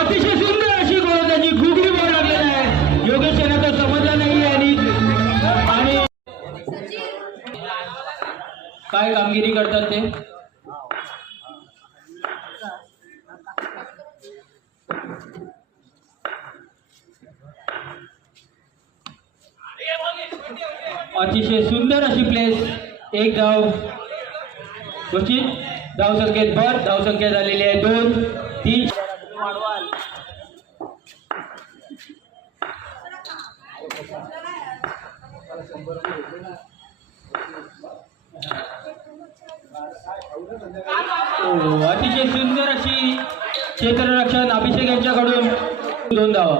अतिशय सुंदर अशी गोलंदाजी घुगरी बॉल लागलेला आहे. योगेश यांना तो समजला नाही आणि काय कामगिरी करतात ते. अतिशय सुंदर अशी प्लेस. एक धाव क्वचित. धाव संख्येत भर. धाव संख्या झालेली आहे 2, 3. अतिशय सुंदर अशी क्षेत्ररक्षण अभिषेक यांच्याकडून 2 धावा.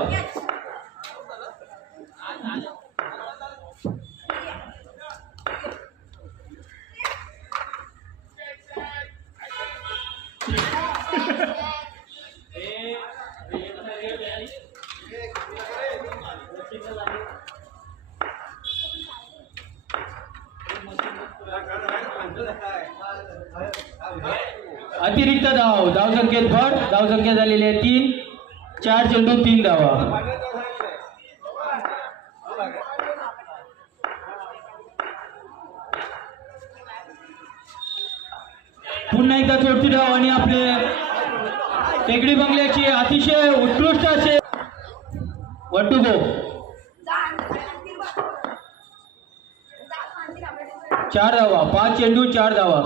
अतिरिक्त धाव. धाव संख्येत भर. धाव संख्या झालेली आहे 3. 4 चेंडू 3 धावा. पुन्हा एकदा चोरटी धाव आणि आपले टेकडी बंगल्याची अतिशय उत्कृष्ट असे 1 to go. 4 धावा. 5 चेंडू 4 धावा.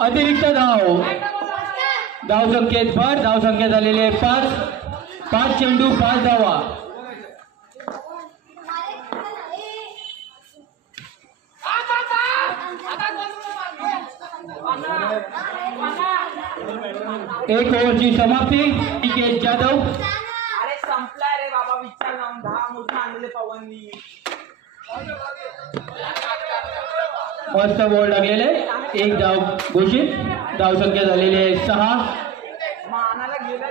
अतिरिक्त धाव. धाव संख्येत भर. धाव संख्या झालेली आहे 5. 5 चेंडू 5 धावा. एक ओव्हरची समाप्ती. निकेश जाधव. अरे संपलाय रे बाबा. विचार लावून 10 मोठे आणले पवननी. मस्त बॉल लागलेले. एक धाव घोषित. धाव संख्या झालेली आहे 6.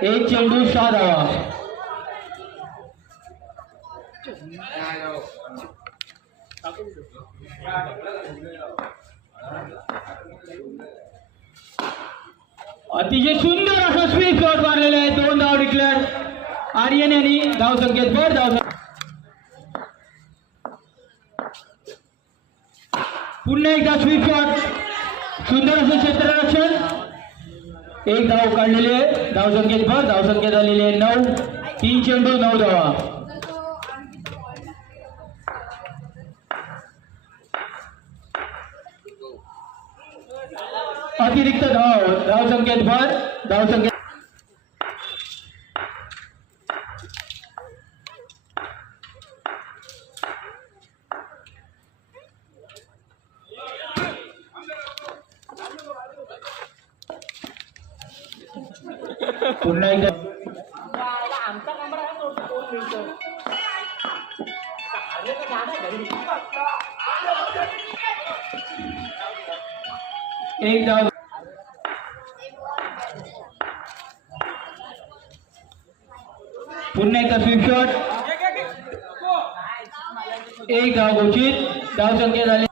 1 चेंडू 6 धावा. अतिशय सुंदर असं स्वीप शॉट मारलेले आहे. 2 धाव डिक्लेअर. आर्यन यांनी धाव संख्येत भर. धाव पुन्हा एकदा स्वीप शॉट. सुंदर असं क्षेत्ररक्षण. 1 धाव काढलेली आहे. धाव संख्येत भर. धाव संख्या झालेली आहे 9. 3 चेंडू 9 धावा. अतिरिक्त धाव. धाव संख्येत भर. धाव संख्या पुन्हा एकदा आमचा कमरा आहे तो 2 मिनिटं. एक धाव. पुन्हा एकदा स्वीप शॉट. 1 धाव घोषित. धाव संख्या झाली.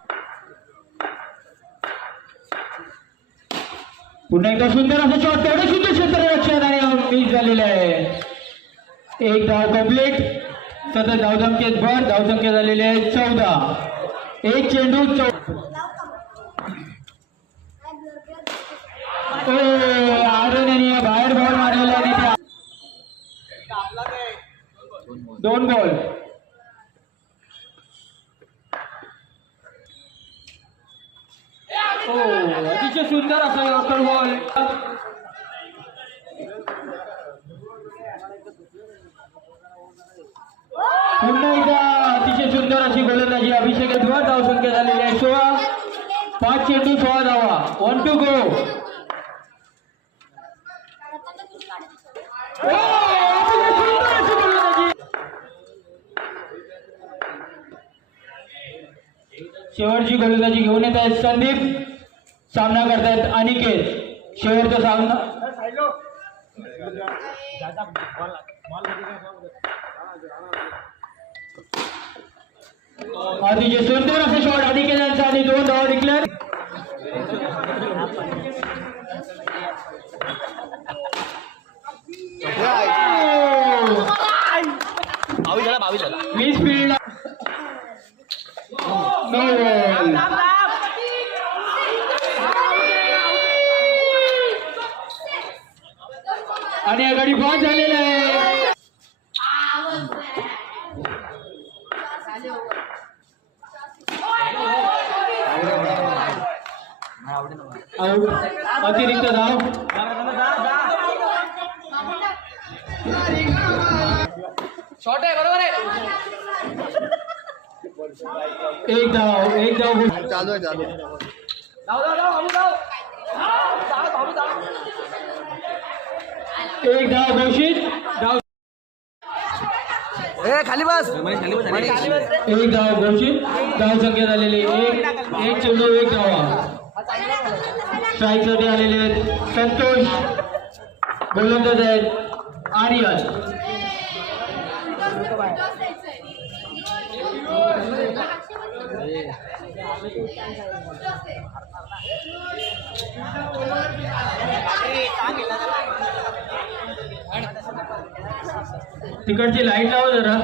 पुन्हा एकदा सुंदर असं शॉट. तेवढे सुंदर क्षेत्ररक्षण आणि मिस झालेलं आहे. 1 धाव कंप्लीट. सतत धाव संख्येत भर. धाव संख्या झालेली आहे 14. 1 चेंडू 14. आर्यन यांनी बाहेर बॉल मारलेला आहे. 2 बॉल. अतिशय सुंदर असा यॉर्कर बॉल. पुन्हा एकदा अतिशय सुंदर अशी गोलंदाजी अभिषेक. धाव संख्या झालेली आहे 16. 5 चेंडू 16 धावा. 1 to go. शेवटची गोलंदाजी घेऊन येत आहेत संदीप. सामना करतायत अनिकेत. शेवटचा सामना अतिशय सुंदर असे शॉट आधी केल्याचा आणि 2 धावा डिक्लेअर. मिस फील्ड आणि आघाडी बाद झालेला आहे. आऊट. अतिरिक्त धाव. शॉर्ट आहे बरोबर आहे. एक धाव चालू आहे चालू. एक धाव घोषित. धाव खाली बस. एक धाव घोषित. धाव संख्या झालेली एक चेंडू 1 धावा. स्ट्राईक साठी आलेले आहेत संतोष. गोलंदाज आहेत आर्यन. तिकडची लाईट लावा जरा.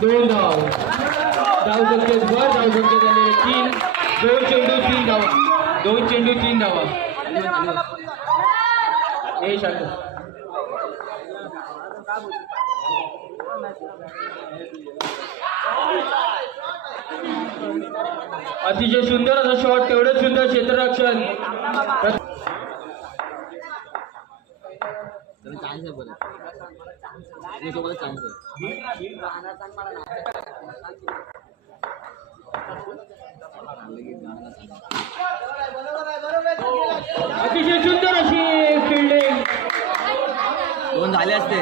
दोन धाव. धाव संख्येत वर. धाव संख्या झालेले 3. 2 चेंडू 3 धावा. 2 चेंडू 3 धावा. हे शांत. अतिशय सुंदर असा शॉट. तेवढंच सुंदर क्षेत्ररक्षण. चान्स आहे बरं. चान्स अतिशय सुंदर अशी फिल्डिंग. 2 झाले असते.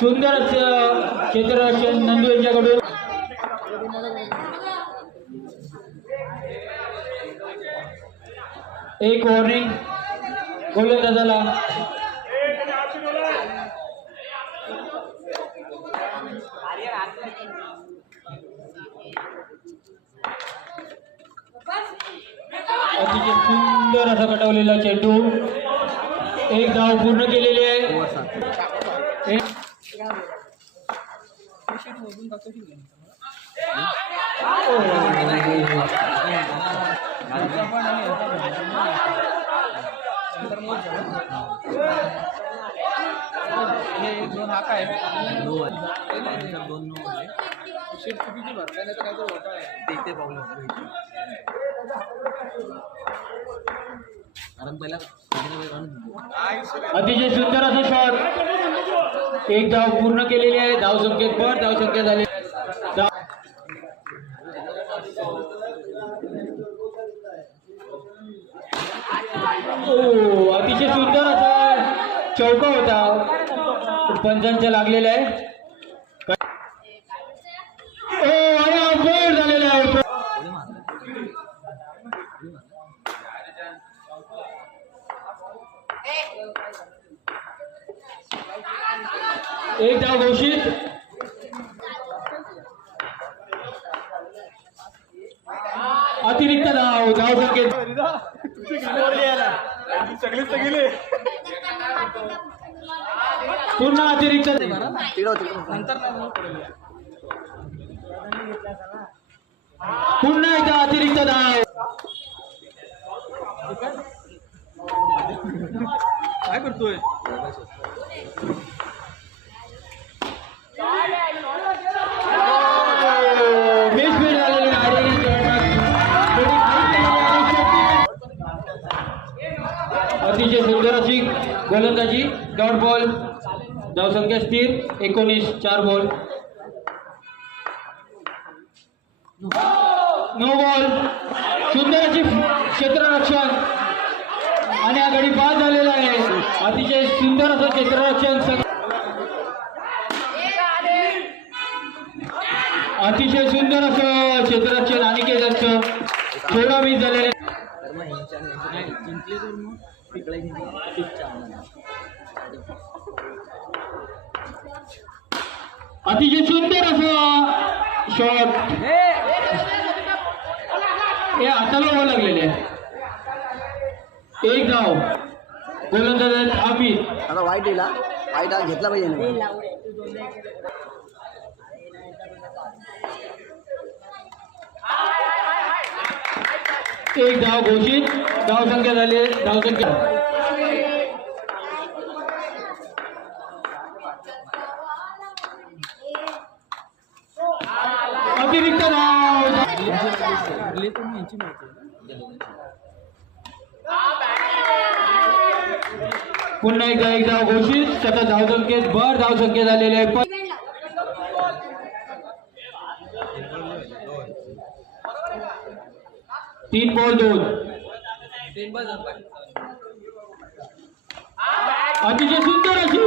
सुंदर असं क्षेत्ररक्षण नंदू यांच्याकडून. एक वॉर्निंग गोलंदाजाला. अतिशय सुंदर असा कटवलेला चेंडू. एक धाव पूर्ण केलेली आहे. अतिशय सुंदर असा शॉट. एक धाव पूर्ण केलेली आहे. धाव संख्येत वर. धाव संख्या झाली. अतिशय सुंदर असा चौका होता. पंचांच्या लागलेला आहे. आणि आउट झालेला आहे. एक धाव घोषित. अतिरिक्त धाव. धाव संख्येत पुन्हा अतिरिक्त. पुन्हा एकदा अतिरिक्त धाव. काय करतोय? अतिशय सुंदर अशी गोलंदाजी. Dot ball. धाव संख्या स्थिर 19. 4 बॉल. No ball. सुंदर अशी क्षेत्ररक्षण. आणि हा गडी बाद झालेला आहे. अतिशय सुंदर असं क्षेत्ररक्षण अतिशय सुंदर असं क्षेत्ररक्षण अनिकेतचं 16 मिस झालेले. तर मग जिंकले तर मग तिकडे अतिशय सुंदर असं शॉट हे हाताला उभं लागलेले. एक धाव गोलंदाज आहेत अमित. आता वाईट येईल वाईट घेतला पाहिजे एक धाव घोषित. धावसंख्या झाली धावसंख्या अतिरिक्त धाव. पुन्हा एकदा एक धाव घोषित. सतत धावसंख्येत भर धावसंख्या झालेली आहे. 3 बॉल 2. अतिशय सुंदर अशी